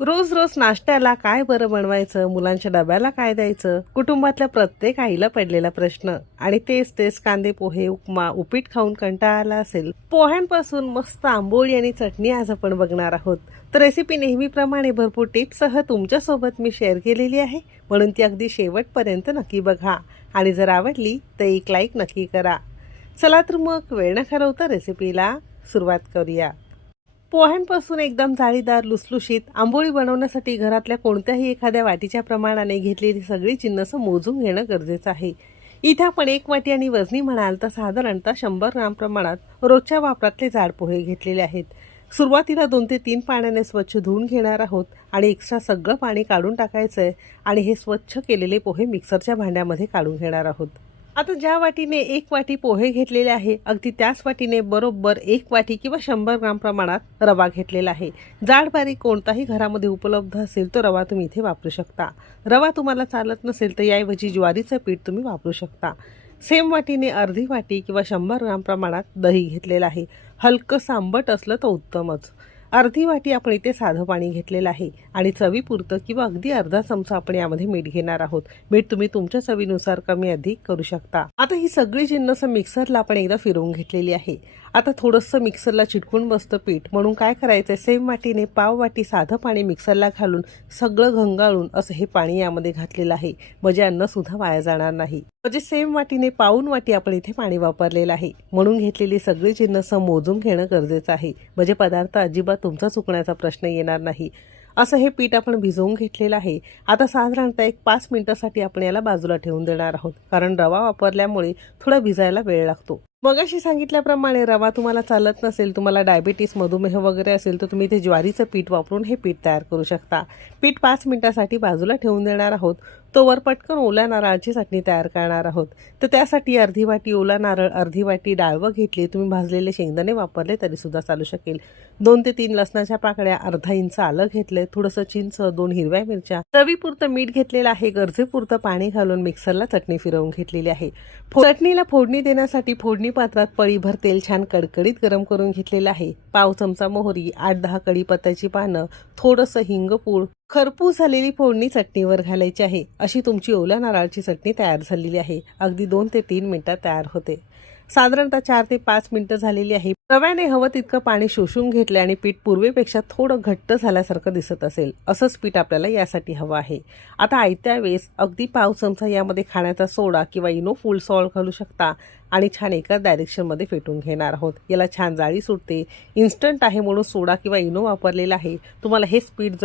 रोज रोज नाश्त्याला काय बरं बनवायचं, मुलांच्या डब्याला काय द्यायचं, कुटुंबातल्या प्रत्येक आईला पडलेला प्रश्न. आणि तेच तेच कांदे पोहे, उपमा, उपीट खाऊन कंटाळा आला असेल. पोह्यांपासून मस्त आंबोळी आणि चटणी आज आपण बघणार आहोत. तर रेसिपी नेहमीप्रमाणे भरपूर टिप्ससह तुमच्यासोबत मी शेअर केलेली आहे, म्हणून ती अगदी शेवटपर्यंत नक्की बघा. आणि जर आवडली तर एक लाईक नक्की करा. चला तर मग वेळ न घालवता रेसिपीला सुरुवात करूया. पोह्यांपासून एकदम जाळीदार लुसलुशीत आंबोळी बनवण्यासाठी घरातल्या कोणत्याही एखाद्या वाटीच्या प्रमाणाने घेतलेली सगळी जिन्नस मोजून घेणं गरजेचं आहे. इथे आपण एक वाटी आणि वजनी म्हणाल तर साधारणतः 100 ग्राम प्रमाणात रोजच्या वापरातले जाड पोहे घेतलेले आहेत. सुरुवातीला 2 ते 3 पाण्याने स्वच्छ धुवून घेणार आहोत आणि एक्स्ट्रा सगळं पाणी काढून टाकायचंय आणि हे स्वच्छ केलेले पोहे मिक्सरच्या भांड्यामध्ये काढून घेणार आहोत. आता ज्या वाटीने एक वाटी पोहे घेतलेले आहे, अगदी त्याच वाटीने बरोबर एक वाटी किंवा 100 ग्राम प्रमाणात रवा घेतलेला आहे. जाड बारीक कोणताही घरामध्ये उपलब्ध असेल तो रवा तुम्ही इथे वापरू शकता. रवा तुम्हाला चालत नसेल तर याऐवजी ज्वारीचं पीठ तुम्ही वापरू शकता. सेम वाटीने अर्धी वाटी किंवा 100 ग्राम प्रमाणात दही घेतलेलं आहे. हलकं आंबट असलं तर उत्तमच. अर्धी वाटी आपण इथे साधं पाणी घेतलेलं आहे आणि चवीपुरतं किंवा अगदी अर्धा चमचा आपण यामध्ये मीठ घेणार आहोत. मीठ तुम्ही तुमच्या चवीनुसार कमी अधिक करू शकता. आता ही सगळी जिन्नस मिक्सरला आपण एकदा फिरवून घेतलेली आहे. आता थोडंसं मिक्सरला चिटकून बसतं पीठ, म्हणून काय करायचं, सेम वाटीने पाव वाटी साधं पाणी मिक्सरला घालून सगळं घंगाळून असं हे पाणी यामध्ये घातलेलं आहे. म्हणजे अन्न सुद्धा वाया जाणार नाही. म्हणजे सेम वाटीने पाऊण वाटी आपण इथे पाणी वापरलेलं आहे. म्हणून घेतलेली सगळी जिन्नस मोजून घेणं गरजेचं आहे. म्हणजे पदार्थ अजिबात तुमचा चुकण्याचा प्रश्न येणार नाही. असं हे पीठ आपण भिजवून घेतलेलं आहे. आता साधारणतः एक 5 मिनिटासाठी आपण याला बाजूला ठेवून देणार आहोत, कारण रवा वापरल्यामुळे थोडा भिजायला वेळ लागतो. मगाशी सांगितल्याप्रमाणे रवा तुम्हाला चालत नसेल, तुम्हाला डायबिटीस, मधुमेह वगैरे असेल तर तुम्ही ते ज्वारीचं पीठ वापरून हे पीठ तयार करू शकता. पीठ 5 मिनिटासाठी बाजूला ठेवून देणार आहोत. तोवर पटकन ओल्या नारळाची चटणी तयार करणार आहोत. तर त्यासाठी अर्धी वाटी ओला नारळ, अर्धी वाटी डाळवं घेतली. तुम्ही भाजलेले शेंगदाणे वापरले तरी सुद्धा चालू शकेल. 2 ते 3 लसणाच्या पाकळ्या, अर्धा इंच आलं घेतले, थोडंसं चिंच, 2 हिरव्या मिरच्या, चवीपुरतं मीठ घेतलेलं आहे. गरजेपुरतं पाणी घालून मिक्सरला चटणी फिरवून घेतलेली आहे. चटणीला फोडणी देण्यासाठी फोडणी पात्रात पळीभर तेल छान कडकडीत गरम करून घेतलेलं आहे. पाव चमचा मोहरी, 8-10 कढीपत्त्याची पानं, थोडंसं हिंगपूड, खरपूस झालेली फोडणी चटणीवर घालायची आहे. अशी तुमची ओल्या नारळाची चटणी तयार झालेली आहे. अगदी 2 ते 3 मिनिटात तयार होते. साधारणतः 4 ते 5 मिनिटं झालेली आहे. रव्याने हवं तितकं पाणी शोषून घेतले आणि पीठ पूर्वेपेक्षा थोडं घट्ट झाल्यासारखं दिसत असेल. असंच पीठ आपल्याला यासाठी हवं आहे. आता आयत्या वेळेस अगदी पाव चमचा यामध्ये खाण्याचा सोडा किंवा इनो फुल सॉल्ट घालू शकता आणि छान एका डायरेक्शनमध्ये फेटून घेणार आहोत. याला छान जाळी सुटते. इन्स्टंट आहे म्हणून सोडा किंवा इनो वापरलेला आहे. तुम्हाला हेच पीठ जर